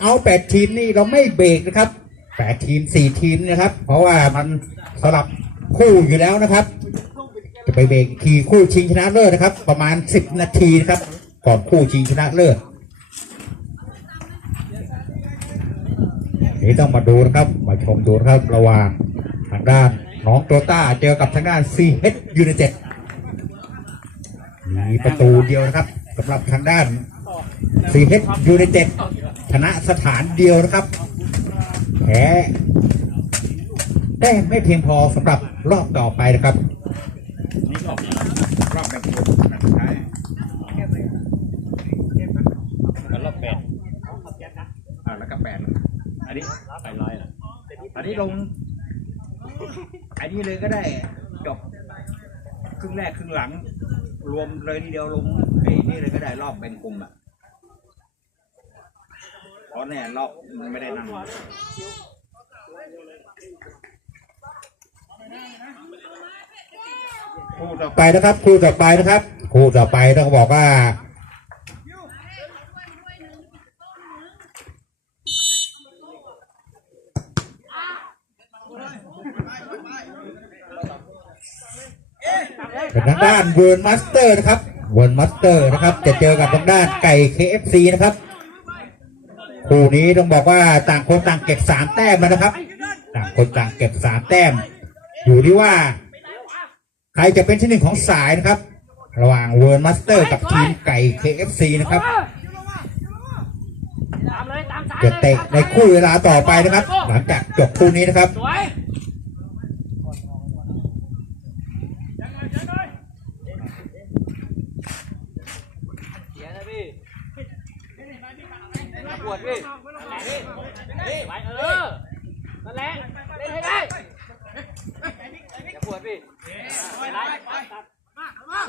เอาแปดทีมนี่เราไม่เบรกนะครับแปดทีมสี่ทีมนะครับ เพราะว่ามันสลับคู่อยู่แล้วนะครับ จะไปเบรกทีคู่ชิงชนะเลิศนะครับ ประมาณสิบนาทีนะครับ ก่อนคู่ชิงชนะเลิศนี่ต้องมาดูนะครับ มาชมดูนะครับระหว่างทางด้านน้องโตต้าเจอกับทางด้าน CH United มีประตูเดียวนะครับสำหรับทางด้าน CH United ชนะสถานเดียวนะครับแพ้ได้ไม่เพียงพอสำหรับรอบต่อไปนะครับรอบแบบแบบท้ายแล้วรอบแปดอ่าแล้วก็แปดอันนี้ไปร้อยละอันนี้ลง อันนี้เลยก็ได้จบครึ่งแรกครึ่งหลัง รวมเลยทีเดียวลงไอ้นี่เลยก็ได้รอบเป็นกลุ่มอะ ราะเนี่ยรอบมันไม่ได้นั่งคู่ต่อไปนะครับคู่ต่อไปนะครับคู่ต่อไปต้องบอกว่าเป็นทางด้านเวิร์นมาสเตอร์นะครับเวิร์นมาสเตอร์นะครับ จะเจอกับทางด้านไก่ KFC นะครับ คู่นี้ต้องบอกว่าต่างคนต่างเก็บสามแต้มนะครับ ต่างคนต่างเก็บสามแต้ม อยู่ที่ว่า ใครจะเป็นที่หนึ่งของสายนะครับ ระหว่างเวิร์นมาสเตอร์กับทีมไก่ KFC นะครับเลยตามสายจะเตะในคู่เวลาต่อไปนะครับ หลังจากจบคู่นี้นะครับ สวยเสียนะพี่ปวดพี่นี่ไปเออนั่นแหละเล่นให้ได้อย่าปวดพี่ไปไล่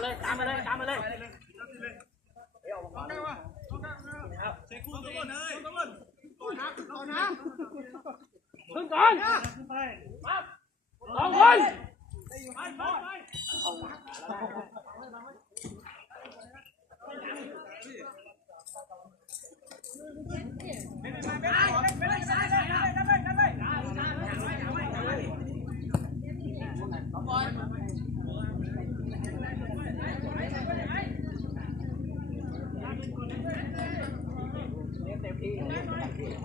เลยตามมาเลยตามมาเลยขึ้นก่อนสองคน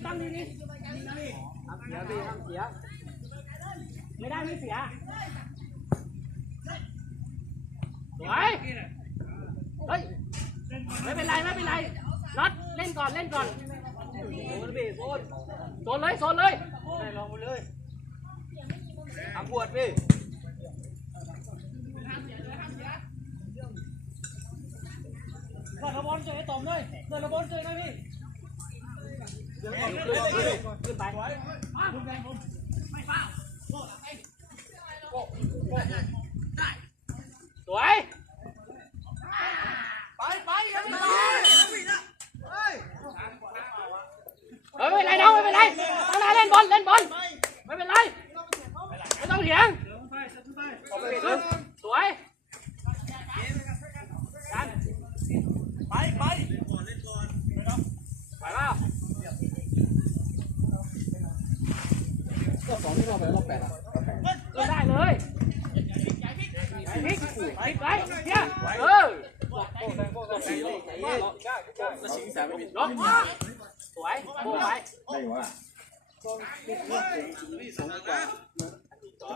นตั้งดีๆตั้งดีๆ เสียพี่ห้ามเสีย ไม่ได้ไม่เสียสวยเฮ้ย ไม่เป็นไรไม่เป็นไรน็อตเล่นก่อนเล่นก่อน โซนพี่โซน โซนเลยโซนเลย ได้ลองไปเลยทำปวดพี่ เดินระบอลเจอไอ้ตอมเลยเดินระบอลเจอไอ้พี่ขึ้นไปสวย ไปไปครับพี่ เออไม่เป็นไรน้องไม่เป็นไรตั้งใจเล่นบอลเล่นบอลไม่เป็นไรไม่ต้องเถียงสวยกัน ไปไป ไปเปล่า ก็สองที่รอบไปรอบแปดอะ ก็ได้เลย ปิดไว้เฮียเออลงสวยโบ้ไป ได้ว่า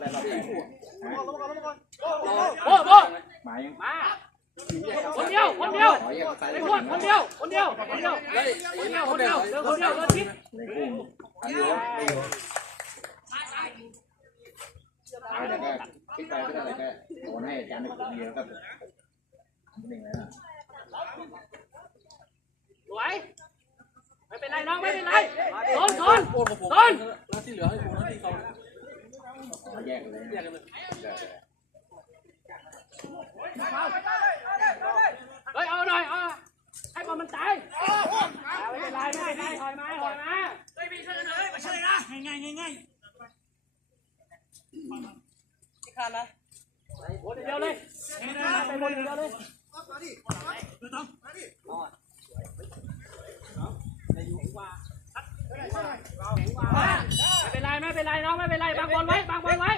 ได้รอบแปด โบ้โบ้ หมายยัง มาคนเดียวคนเดียว ขอ แยกซ้ายไอ้ก่พวอกนคนเดียว คนเดียว คนเดียว คนเดียว คนเดียวเดินคนเดียวเดินชิดในคู่อันนี้ไม่อยู่แล้วก็คิดไปก็ได้ก็โอนให้อาจารย์ในกลุ่มเดียวก็หนึ่งแล้วสวยไม่เป็นไรน้องไม่เป็นไรโดนโดนโดนมาแยกเลยแยกเลยเฮ้ยเอาหน่อยเอา ให้บอลมันตายไม่เป็นไรไม่เป็นไรถอยมาถอยมาคนเดียวเลยไปคนเดียวเลยไม่เป็นไรไม่เป็นไรน้องไม่เป็นไรบางบอลไว้บางบอลไว้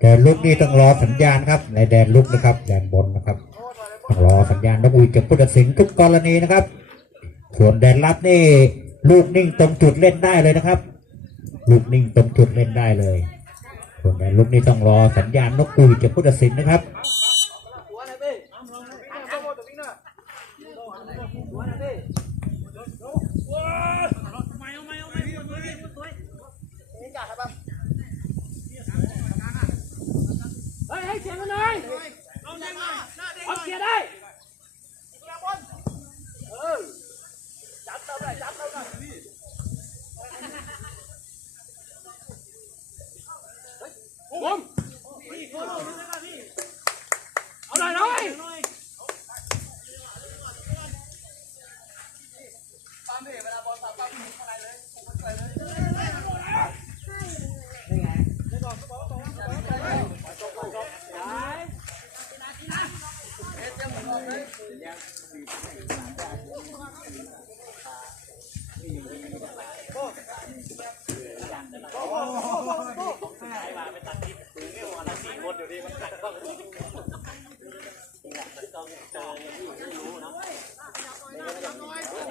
แต่ลูกนี้ต้องรอสัญญาณครับ ในแดนลูกนะครับ แดนบนนะครับ รอสัญญาณนักอุยจากผู้ตัดสินทุกกรณีนะครับ ส่วนแดนรับนี่ลูกนิ่งตรงจุดเล่นได้เลยนะครับ ลูกนิ่งตรงจุดเล่นได้เลย ส่วนแดนลูกนี้ต้องรอสัญญาณนกอุยจากผู้ตัดสินนะครับเฮ้ยให้เสียงกันหน่อย เอาเกียร์ได้เออจับเท่าไหร่จับเท่าไหร่บุ้มเอาหน่อยหน่อย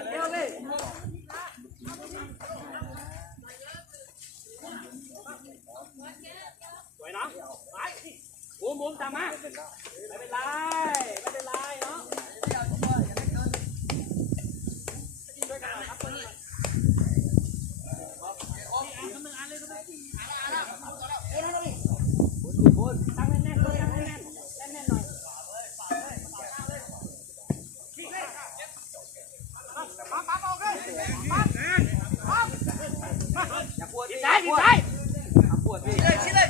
เดี๋ยวเลยสวยเนาะไปบุ้มบุ้มตามมาไม่เป็นไรไม่เป็นไรเนาะ ตั้งแน่นๆเลยตั้งแน่นๆแน่นๆหน่อยกินได้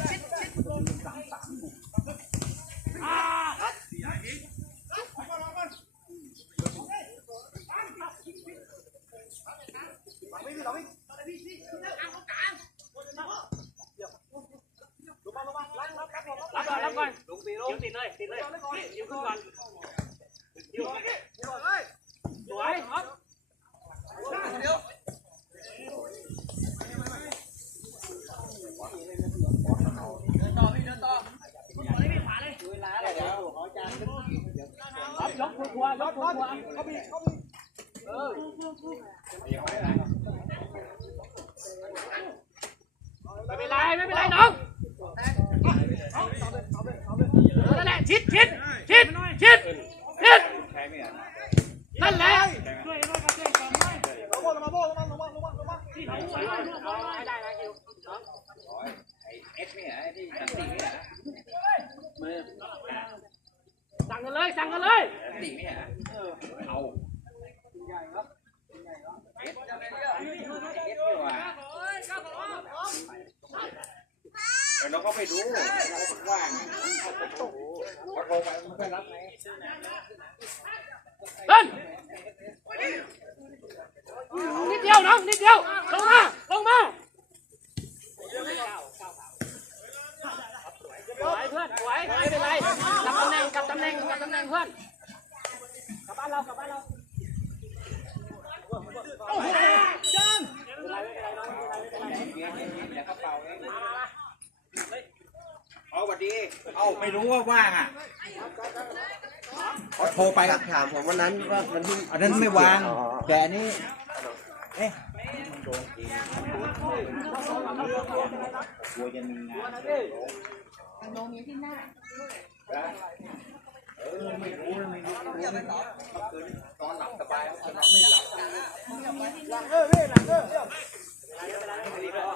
กินได้อ่ารับก่อนรับก่อนยิงติดเลยติดเลยยิงขึ้นก่อนยิงสวยครับ ครับยกทัวร์ยกทัวร์เขามีเขามีเออ ไม่เป็นไรไม่เป็นไรน้องนั่นแหละชิดชิดชิดชิดชิดนั่นแหละสั่งกันเลยสั่งกันเลยสี่เนี่ยเอาเอ็ก เอ็กดีกว่เราก็ไปดูเราก็ว่างเราโทรไปมันก็รับไงเดินนิดเดียวน้องนิดเดียวลงมาลงมาสวยเพื่อนสวยไม่เป็นไรกลับตำแหน่งกลับตำแหน่งกลับตำแหน่งเพื่อนกลับบ้านเรากลับบ้านเรา เดี๋ยวเขาเป่าเองเอาสวัสดี เอ้าไม่รู้ว่าว่างอะเขาโทรไปถามผมวันนั้นว่ามันที่อันนั้นไม่วาง แต่อันนี้เอ๊ะกลัวจะมีงานโนมีที่หน้าเออไม่รู้นะไม่รู้ไม่รู้ไม่รู้เมื่อคืนนอนหลับสบายเมื่อคืนนอนไม่หลับเ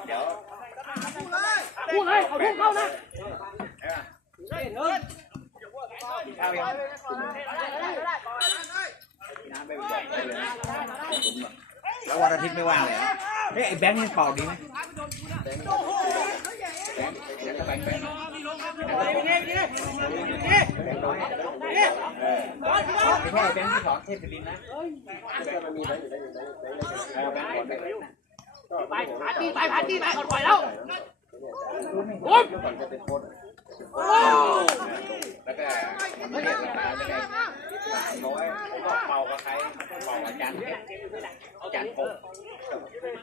ดี๋ยวพูดเลยเอาทุ่มเข้านะข้าวยังน้ำไม่ไหวเลยแล้ววันอาทิตย์ไม่ว่างเลยเหรอเฮ้ยไอ้แบงค์นี่เป่าดีไหมแบงค์แบงค์แบงค์แบงค์ไม่ใช่แบงค์ที่สอนเทพลินนะเออแบงค์ก่อนแบงค์ไไปพาตี้ไปพาตี้ไปเอาปล่อยแล้วปุ๊บแล้วก็เรียกราคาไม่ได้น้อยผมก็เป่ากับใครเป่ากับอาจารย์อาจารย์คง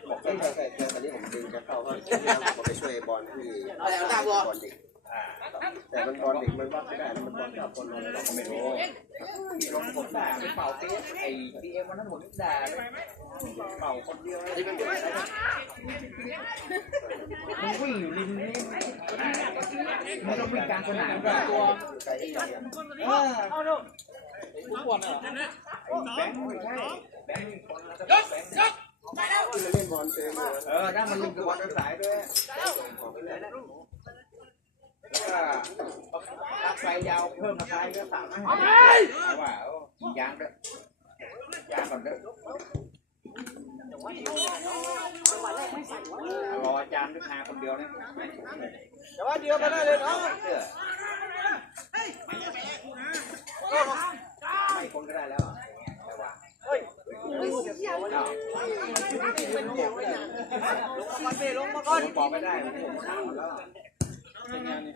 บอกใช่ใช่ใช่ตอนนี้ผมดึงจะเข้าก็ผมไปช่วยบอลที่บอลเด็ก แต่มันบอลเด็กมันวัดไม่ได้มันบอลกับคนเราก็ไม่รู้ลงผมด่าไปเป่าเตี้ยไอ้ดีเอ็มวันนั้นผมด่าเลยเป่าคนเดียวเลยมันวิ่งอยู่ริมนี่มันต้องวิ่งกลางสนามด้วยตัวเออทุกคนเหรอแบงค์ไม่ใช่แบงค์คนล้วก็แบงค์ที่มาเล่นบอลเองเลยเออได้มันลิงกับบอลสายด้วย ก็ตัดไฟยาวเพิ่มมาไฟก็สามารถเอาไอาว่าเอายางเด้วยางก่อนด้วยรออาจารย์ด้วยนาคนเดียวนะแต่ว่าเดียวมาได้เลยเนาะเสื้อไม่คนก็ได้แล้วอะแต่ว่าเฮ้ยลงมาก่อนบอกไม่ได้ผมถามแล้ว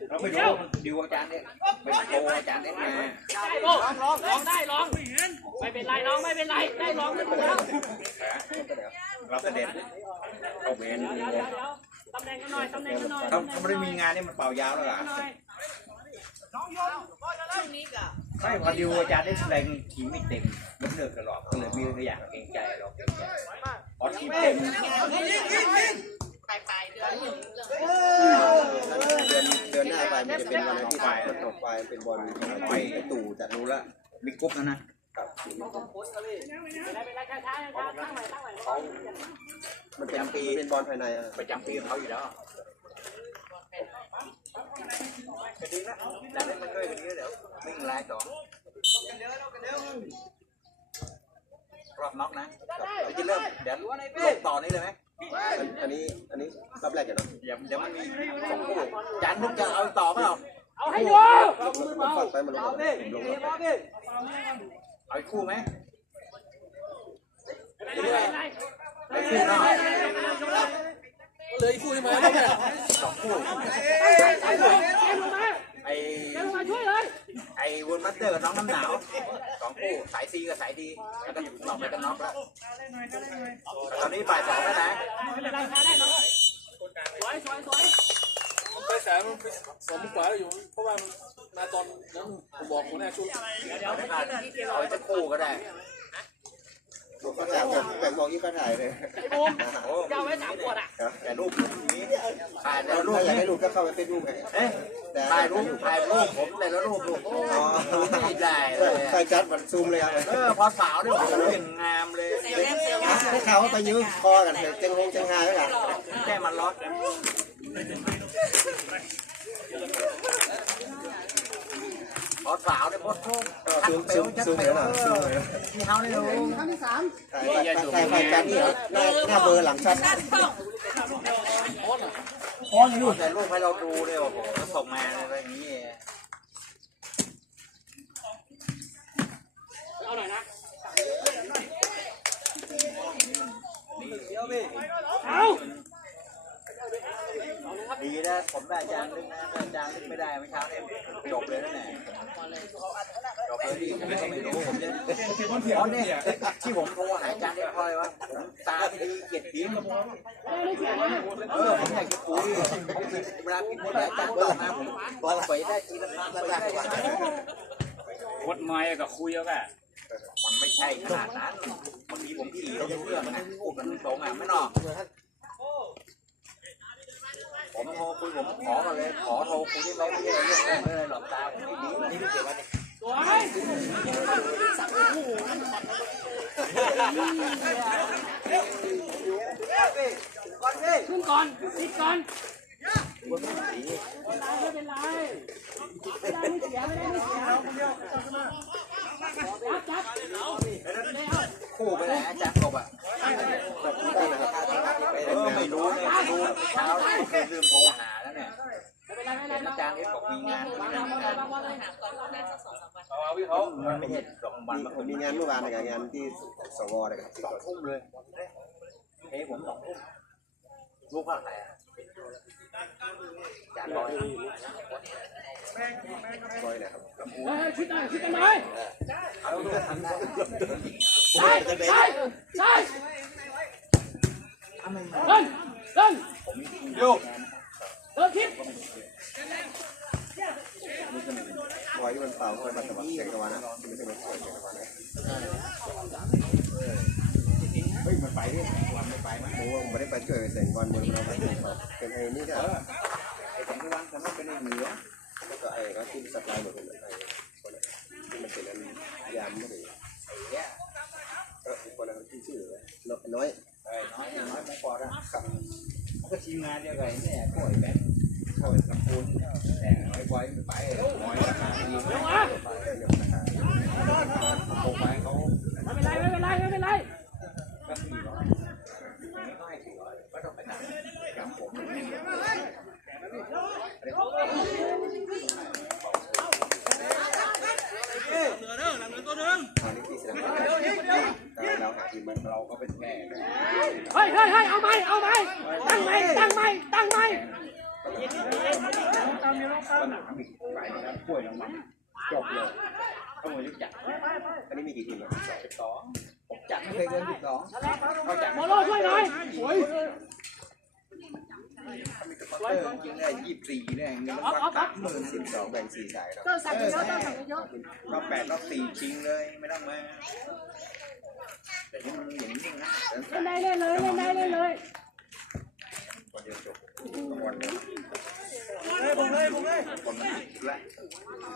เราไม่รู้ดิวอาจารย์เนี่ยไปโทรอาจารย์เนี่ยมาได้ลูกลองลองลองได้ลองไม่เป็นไรน้องไม่เป็นไรได้ลองได้ถูกแล้วเราเสด็จเอาเวนเดี๋ยวเดี๋ยวเดี๋ยวตำแหน่งกันหน่อยตำแหน่งกันหน่อยถ้าเขาไม่ได้มีงานนี่มันเป่ายาวแล้วล่ะไม่พอดิวอาจารย์ได้แสดงทีมไม่เต็มมันเลิกกันหรอกก็เลยมีตัวอย่างเกรงใจเราเกรงใจพอทีมเต็ม เดือนเดือนหน้าไปมันจะเป็นวันที่ฝ่ายตกไปเป็นบอลไปตู่จัดรู้ล้วมีกรุ๊ปแล้วนะไม่เป็นไรช้าช้าช้าตั้งใหม่ตั้งใหม่มันเป็นปีเป็นบอลภายในอะประจำปีของเขาอยู่แล้วจะดีนะแต่เล่นมันด้วยกันเยอะเดี๋ยววิ่งลายสองรอบน็อกนะจะเริ่มเดี๋ยวลงต่อนี้เลยไหม อันนี้อันนี้รอบแรกกันเนาะเดี๋ยวเดี๋ยวมันมีสองคู่จันนุกจะเอาต่อเปล่าเอาให้ดูมันฝัดไปมันลงลงเอาอีกคู่ไหมไม่เป็นไรไอ้คู่เนาะเลยคู่ใช่ไหมสองคู่แกลงมาไอ้แกลงมาช่วยเลย ไอ้วุ้นมัตเตอร์กับน้องน้ำหนาวสองคู่สายซีกับสายดีแล้วก็ต่อไปกันน็อกแล้วตอนนี้บ่ายสองแล้วนะไป็นไรช้าได้น้องสวยสวยสวยไปสายมันไปสองขวาอยู่ เพราะว่ามันมาตอนนั้นผมบอกหัวหน้าชุดเอาไปเอาไปจะคู่ก็ได้ ผมก็ถ่ายแบ่งบอกยี่ก็ถ่ายเลยไอ้บูมจะเอาไว้สามขวดอะแต่รูปนี้ถ่ายแต่ละรูปถ้าอยากนี้ให้ดูก็เข้าไปเฟซบุ๊กไงเอ๊ะแต่ถ่ายรูปถ่ายรูปผมแต่ละรูปรูปโอ้ดูไม่ได้เลยใครจัดมันซูมเลยอะเออพอสาวเนี่ยโอ้โหอย่างงามเลยให้ข่าวว่าไปยื้อคอกันเจังหงจังหายไว้กันแค่มันล็อก อสาวเนี่ยพอทุ่มซูมซูมซูมเลยนะซูมเลยที่เขาเนี่ยดูถ่ายถ่ายกันนี่เหรอหน้าหน้าเบอร์หลังชัดโอ้ยรูปแต่รูปให้เราดูเนี่ยโอ้โหส่งมาอะไรอย่างนี้เอาหน่อยนะเอา ดีนะผมได้อาจารย์นึกนะอาจารย์นึกไม่ได้เมื่อเช้าเนี่ยจบเลยนั่นแหละจบเลยดิผมก็ไม่รู้ผมจะเพราะเนี่ยที่ผมโทรหาอาจารย์เนี่ยเพราะอะไรวะผมตาไม่ดีเกลียดทิ้งเออผมอยากจะคุยผมเวลาพิมพ์ให้อาจารย์บอกนะผมบอกไปได้ทีละพันไปได้ทีละพันกดไม้กับคุยแล้วแกมันไม่ใช่ขนาดนั้นบางทีผมที่เราเพื่องมันนะพูดมันตรงอะไม่หรอก ผมโทรคุยผมขอมาเลยขอโทรคุยที่เราไม่ได้เรื่องอะไรเลยหลอกตาผมไม่ดีนี่ไม่เกี่ยวกับสวยขึ้นก่อนติดก่อน คู่ไปไหนอาจารย์กบอะไม่รู้ไม่รู้เช้าเนี่ยลืมโทรหาแล้วเนี่ยไม่เป็นไรไม่เป็นเห็นอาจารย์เอ็กบอกมีงานวางวางวางวางวางเลยเอาพี่เขามันไม่ใช่สองวันมันมีงานเมื่อวานนะครับงานที่สวเลยครับสองทุ่มเลยเฮ้ยผมสองทุ่มลูกว่าใครอะ ร้อยร้อยนะครับเฮ้ยชิดไหนชิดกันหน่อยใช่ใช่ใช่เดินเดินโยก เดินชิด ร้อยที่มันเปล่าเพราะมันตะวันเสียงตะวันนะไม่ใช่มันเสียงตะวันนะ เฮ้ยมันไปด้วยวันไม่ไปมั้ย ผมว่าผมไม่ได้ไปช่วยเสียงบอลบนเราไปเป็นไอ้นี่ก็ ไอ้สองวันฉันไม่เป็นไอ้เหนือ ก็ไอ้ก็ที่สปายหมดเลยไอ้คนที่มันเป็นอันยามไม่ได้ เนี่ย เออคนนั้นที่ชื่อน้อย ไอ้น้อยน้อยไม่พอแล้วครับมันก็ทีมงานเดียวกันเนี่ยพวกไอ้แบงค์พวกไอ้กระปุนแต่ไอ้บอยไม่ไปบอยราคาดี ลงมา โอ้ไปเขา ไม่เป็นไรไม่เป็นไรไม่เป็นไร ก็สี่ร้อยไม่ก็ให้สี่ร้อยก็ต้องไปตัดกับผม ทางนี้ที่สนาม เราหาทีมมันเราก็เป็นแม่เฮ้ยเฮ้ยเฮ้ยเอาไหมเอาไหมตั้งไหมตั้งไหมตั้งไหมสนามอีกไปนะครับกล้วยรางวัลจบเลยต้องมารู้จักอันนี้มีกี่ทีมอะสิบสองผมจัดไม่เคยเกินสิบสองเขาจัดโมโลช่วยหน่อย สวยเออจริงเลยยี่สิบสี่เนี่ยเงินรางวัลสามหมื่นสิบสองแบ่งสี่สายครับเติมสั่งเยอะเติมสั่งเยอะรอบแปดรอบสี่ชิงเลยไม่ต้องมาแต่ที่มันอย่างนี้นะเล่นได้เล่นเลยเล่นได้เล่นเลยวันเดียวจบวันเดียวคนมันติดละ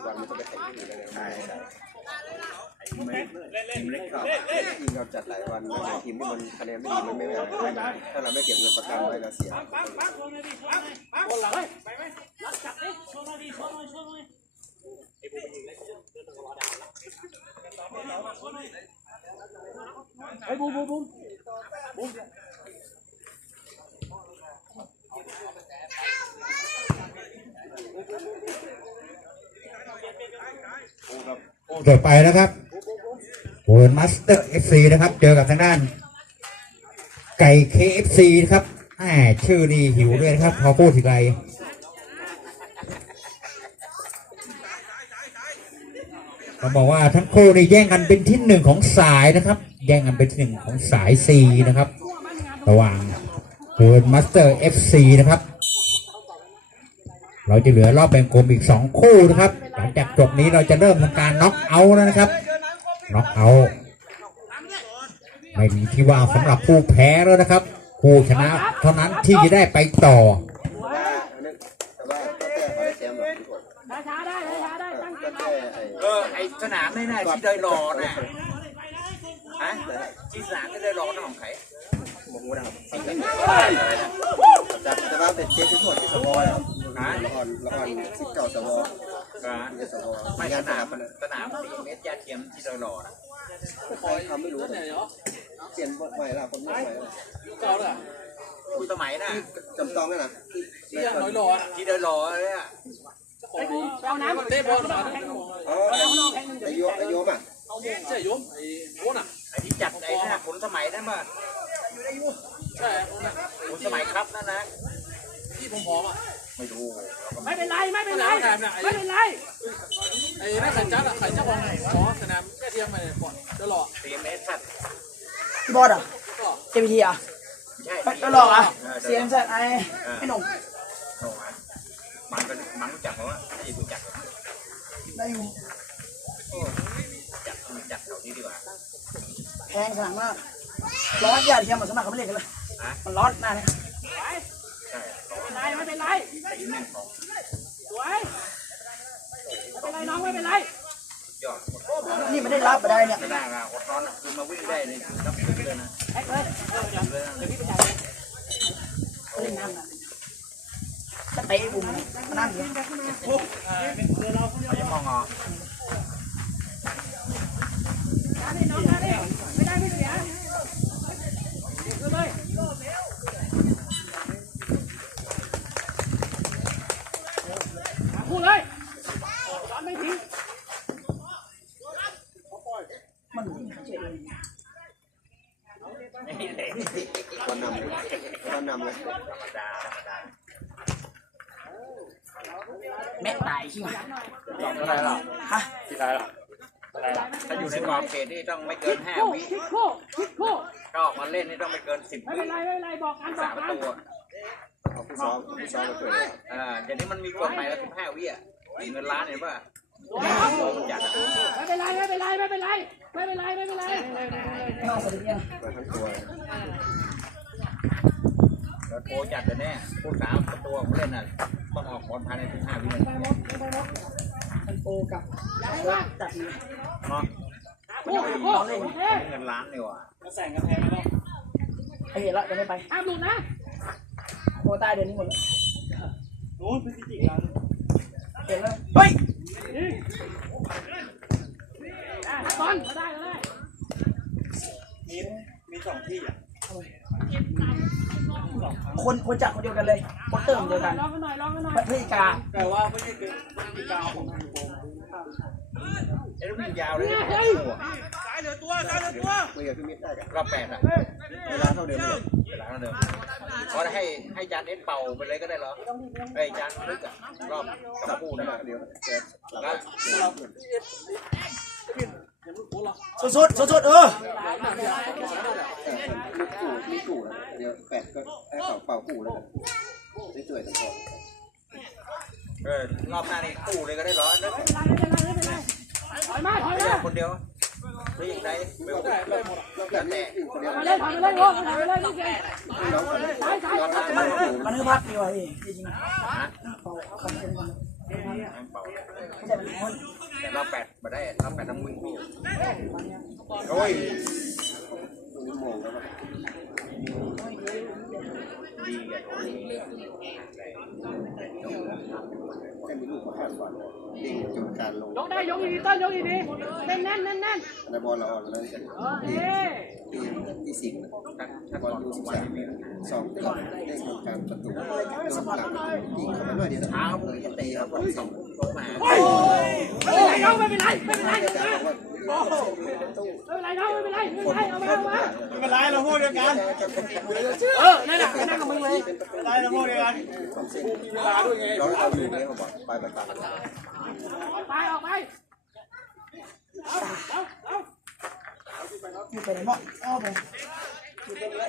วันมันจะไปแข่งที่อื่นเลยใช่ ทีมเล็กทีมเกก็ทีมเราจัดหลายวันทีมที่มันคะแนนไม่ดีมันไม่ได้ถ้าเราไม่เก็บเงินประกันไว้เราเสียเฮ้ยบูมบูมบูม เกิดไปนะครับโวนมาสเตอร์เอฟซีนะครับ เจอกับทางด้าน ไก่เคเอฟซีนะครับแหมชื่อนี่หิวด้วยนะครับ พอพูดทีไรต้องบอกว่าทั้งคู่นี่แย่งกันเป็นที่หนึ่งของสายนะครับ แย่งกันเป็นที่หนึ่งของสายซีนะครับ ระหว่างโวนมาสเตอร์เอฟซีนะครับ เราจะเหลือรอบแบ่งกลุ่มอีกสองคู่นะครับ หลังจากจบนี้เราจะเริ่มทำการน็อกเอาท์แล้วนะครับน็อกเอาท์ไม่มีที่ว่าสำหรับผู้แพ้แล้วนะครับผู้ชนะเท่านั้นที่จะได้ไปต่อเขาไอ้เอไอสนามนี่น่ะที่ได้รอนะฮะที่สนามที่ได้รอนะของใคร หมูนะครับแต่แต่ว่าเป็นเจ๊ที่ทวดที่สวอแล้วละครละครสิบเก้าสวออ่าที่สวอไม่สนามสนามสี่เมตรยาเทียมที่ได้รอนะใครทำไม่รู้เปลี่ยนบทใหม่ละคนใหม่เก่าเลยสมัยน่ะจำต้องกันนะที่ยังน้อยหล่อที่ได้รอเลยอะของดีเอาน้ำเตะบอลมาอ๋อไอโยมไอโยมอะใช่ยมไอโว้น่ะไอที่จัดไอ้นั่นน่ะคนสมัยนั้นมา ใช่คนสมัยครับนั่นนะที่ผมหอมอะไม่รู้ไม่เป็นไรไม่เป็นไรไม่เป็นไรไอ้นั่นไข่จัดอะไข่เจ้าของหอสนามแม่เทียมไปก่อนเดี๋ยวรอตีเมตรทัดพี่บอสอะก็เจพีทีอะใช่ไปหลอกอะเสียงใส่ไอ้ไอ้หนุ่มโอ้ยมันเป็มันรู้จักเพราะว่าไอ้รู้จักได้อยู่จักจักแถวนี้ดีกว่าแพงขนาดมาก ร้อนอย่าเทียมมาสมัครเขาไม่เล่นกันเลยฮะมันร้อนหน้าเนี่ยใช่ไม่เป็นไรไม่เป็นไรตีแม่งของสวยไม่เป็นไรน้องไม่เป็นไรยอดนี่ไม่ได้รับไปได้เนี่ยไม่ได้ละอดนอนคือมาวิ่งได้เลยรับเลยนะแอ๊กเลยเดี๋ยวพี่ไปจ่ายเล่นน้ำนะจะเตะบุ้มมันนั่งอยู่เขาจะมองออกการนี่น้องการนี่ไม่ได้ไม่เสีย คือเลยพูดเลยร้อนไม่ทิ้งมันเจ๋งตอนนำเลยตอนนำเลยแม่ตายขี้หมาอะไรหรอฮะที่ไรหรอถ้าอยู่ในกรอบเขตนี่ต้องไม่เกินห้าคู่วิคิดคู่คิดคู่ ก็ออกมาเล่นนี่ต้องไม่เกินสิบไม่วิเป็นไรไม่เป็นไรบอกกันบอสากมกันตัวเอาผู้ซ้อมผู้ซ้อมมาช่วยเราอ่าเดี๋ยวนี้มันมีกฎใหม่แล้วสิบห้าวิอะเงินล้านเห็นป่ะจัดไม่เป็นไรไม่เป็นไรไม่เป็นไรไม่เป็นไรไม่เป็นไรไม่เอาสติเนี่ยมาทั้งตัวแล้วโทรจัดแต่แน่ผู้สามตัวผู้เล่นน่ะต้องออกบอลภายในสิบห้าวินาทีมันโปกับจัดเลยเนาะ คู่คู่โอเคเงินล้านเลยว่ะมาแสงกระแพงแล้วไอ้เห็นละจะไม่ไปห้ามหลุดนะโคต้าเดือนนี้หมดแล้วโน้นพฤศจิกายเห็นแล้วเฮ้ยได้บอลมาได้มาได้คนคนจัดคนเดียวกันเลยโคเตอร์เดียวกันลองกันหน่อยลอกันหน่อยพฤศจิกาแต่ว่าไม่ใช่เกินปีกาของ ไอ้ลูกวิ่งยาวเลยเนี่ยเฮ้ยคุยกับพี่มิตรได้กันรอบแปดอะเวลาเท่าเดิมเลยเวลาเดิมเพราะให้ให้จานเน้นเป่าไปเลยก็ได้เหรอไอ้ยจานลึกอะรอบสองคู่นะเดี๋ยวแกหลับแล้วสุดสุดสุดสุดๆเออลูกกูลูกกูนะเดี๋ยวแปดก็ให้เป่าเป่ากูแล้วกันได้ช่วยทั้งสอง เออรอบหน้านี่คู่เลยก็ได้เหรอแล้วไม่เป็นไรไม่เป็นไรไม่เป็นไรถอยมาถอยไม่มาได้คนเดียวหรือยังไงไม่รู้แล้วแต่คนเดียวมาเล่นถอยมาเล่นโว้ถอยมาเล่นนี่เก่งน้องคนซ้ายซ้ายมันมันคือพักดีกว่าพี่จริงฮะๆเป่าเอาคำเป็นมันเป่าไม่ใช่มันแต่รอบแปดมาได้รอบแปดต้องวิ่งคู่โอ้ยตรงนี้โมงแล้วก็ดีอะโอ้ย ยกได้ยกอีกทีต้นยกอีกทีแน่นแน่นแน่นแน่นในบอลเราอ่อนแล้วจะเออเอ้ที่ที่สิงห์ถ้าถ้าบบออลลยูดูสิสิบบสาสามมเนี่ยสองตลอดได้ทำการประตูโดนหลังยิงเข้าไปหน่อยเดียวเท้าเลยตีครับผมสองลงมาไม่เป็นไรน้องไม่เป็นไรไม่เป็นไร อาจารย์บอกว่าไม่เป็นไรน้องไม่เป็นไรไม่เป็นไรเอามาเอามาไม่เป็นไรเราพูดด้วยกันเออนั่นแหละนั่งกับมึงเลยไม่เป็นไรเราพูดด้วยกันมีเวลาด้วยไงเราเอาอยู่เนี่ยเขาบอกไปไปไปไปออกไปเอาเอาอยู่ไปไหนหมดเอาไปไปไป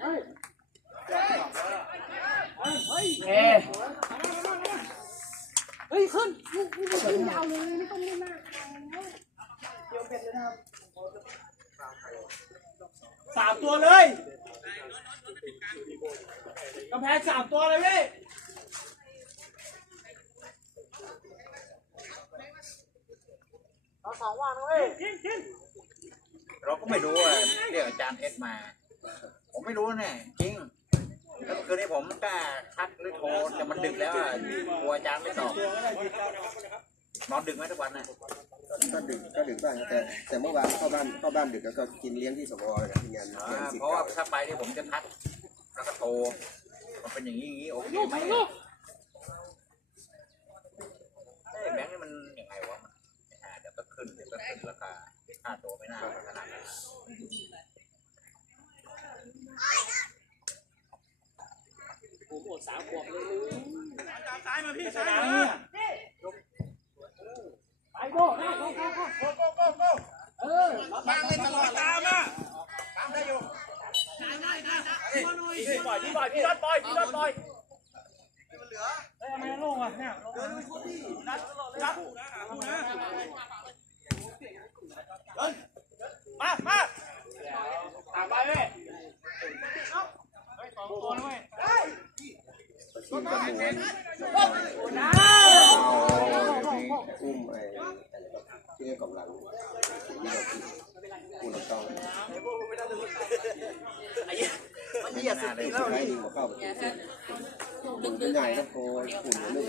เฮ้ยเอ้ย เฮ้ยขึ้นลูกลูกขึ้นยาวเลยไม่ต้องเล่นมากสามตัวเลยกำแพงสามตัวเลยพี่กินกินเราก็ไม่รู้อะเรียกอาจารย์เอสมา ผมไม่รู้แน่จริง แล้วคืนนี้ผมกล้าทักหรือโทรแต่มันดึกแล้วอะกลัวอาจารย์ไม่ตอบนอนดึกไหมทุกวันน่ะก็ดึกก็ดึกบ้างแต่แต่เมื่อวานเข้าบ้านเข้าบ้านดึกแล้วก็กินเลี้ยงที่สวกับที่งานอ่างานสิทเพธิ์ราะว่าเก่าถ้าไปเนี่ยผมจะทักแล้วก็โทรมันเป็นอย่างนี้อย่างนี้โอเคลูกไหมลูกเอ้ยแบงค์นี่มันยังไงวะมันอ่าเดี๋ยวก็ขึ้นเดี๋ยวก็ขึ้นราคาค่าตัวไม่น่าขนาดนั้น ไปโก้ได้โก้โก้โก้โก้โก้โก้โก้เออมาเล่นตลอดตามอะตามได้อยู่ได้ได้ได้พี่ปล่อยพี่ปล่อยพี่รอดปล่อยพี่รอดปล่อยมันเหลือเฮ้ยทำไมโล่งอะเนี่ยเดินคนที่นัดนัดมามาตามไปเว้ยสองตัวด้วยทีมก ระมวลอุ้มไอ้ที่กำลังที่เราพูดเราต้องมันเหยียดสุดที่แล้วนี่เข้าคุณเป็นใหญ่นะโกยคุณไม่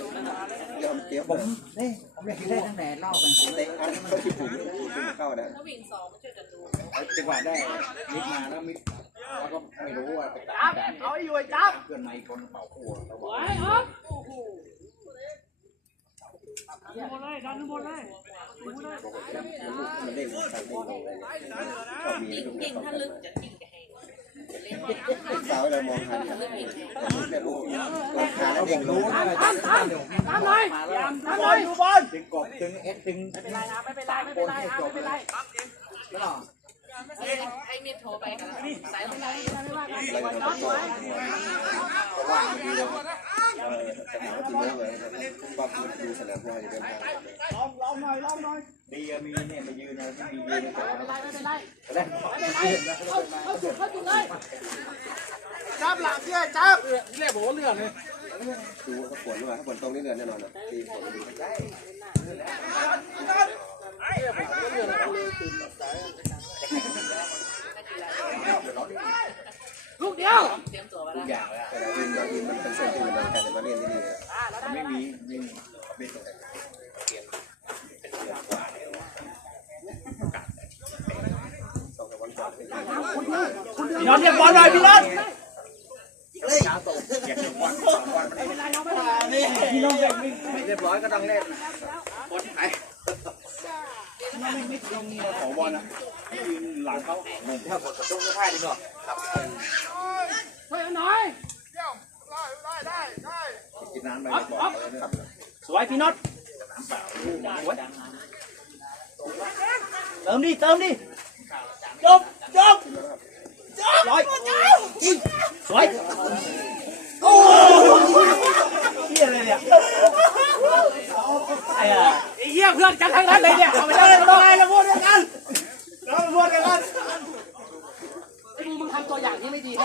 ยอมเตี้ยผมนี่ผมอยากได้ตั้งแต่เล่ากันเตะอันเขาที่ผมคุณเข้านะถ้าวิ่งสองมาช่วยกันดูจังหวะได้มิดมาแล้วมิด แล้วก็ไม่รู้ว่าไปจับเอาอยู่ไอ้จับเพื่อนในคนเป่าหัวเราบอกไว้ออฟโอ้โหดันบนเลยดันบนเลยมันเด้งสั่งเด้งลงเลยชอบมียิงลูกยิงเขาถ้าลึกจะยิงจะแหงเล่นสาวเรามองทันแบบลูกราคาเด้งลงตามตามตามตามเลยตามเลยดูบอลถึงกบถึงเอสถึงไม่เป็นไรนะไม่เป็นไรไม่เป็นไรไม่เป็นไร ให้มีดโทรไปสายไม่ไม่เป็นไรได้ไม่ว่ากันน้องไว้เพราะว่าดีเลยสนามที่เยอะเลยปั๊บดูสนามพวกเราจะเป็นทางลองลองหน่อยลองหน่อยดีมีเนี่ยมายืนนะที่มียืนไม่เป็นไรไม่เป็นไรได้ไม่เป็นไรเข้าเข้าจุดเข้าจุดเลยจับหลังเพื่อจับเรียกบอกว่าเลื่อนเลยดูถ้าฝนด้วยถ้าฝนตรงนี้เดือนแน่นอนนะทีฝนดูใก ลูกเดียวเตรียมตัวมาทุแล้วกอย่างเลยแต่เราทีมเราทีมมันเป็นเส้นที่มันเดินกันจะมาเล่นที่นี่ไม่มีไม่มีไม่มีสองสามวันก่อนพี่น้องเรียกบอลหน่อยพี่น้องช้าตกอยากจะวัดวัดไม่เป็นไรน้องไม่เป็นไรพี่น้องเรียกไม่เรียบร้อยก็ต้องเล่นบอลไหน ของบอลนะยืนหลังเขาถ้ากดกระตุ้งก็พลาดดีกว่าเฮ้ยหน่อยกินน้ำไปบอกเลยนะครับสวยพี่น็อตสวยเติมดิเติมดิจบจบร้อยสวยโอ้เฮียอะไรเนี่ยไอ้อะไอ้เหี้ยเพื่อนกันทั้งนั้นเลยเนี่ย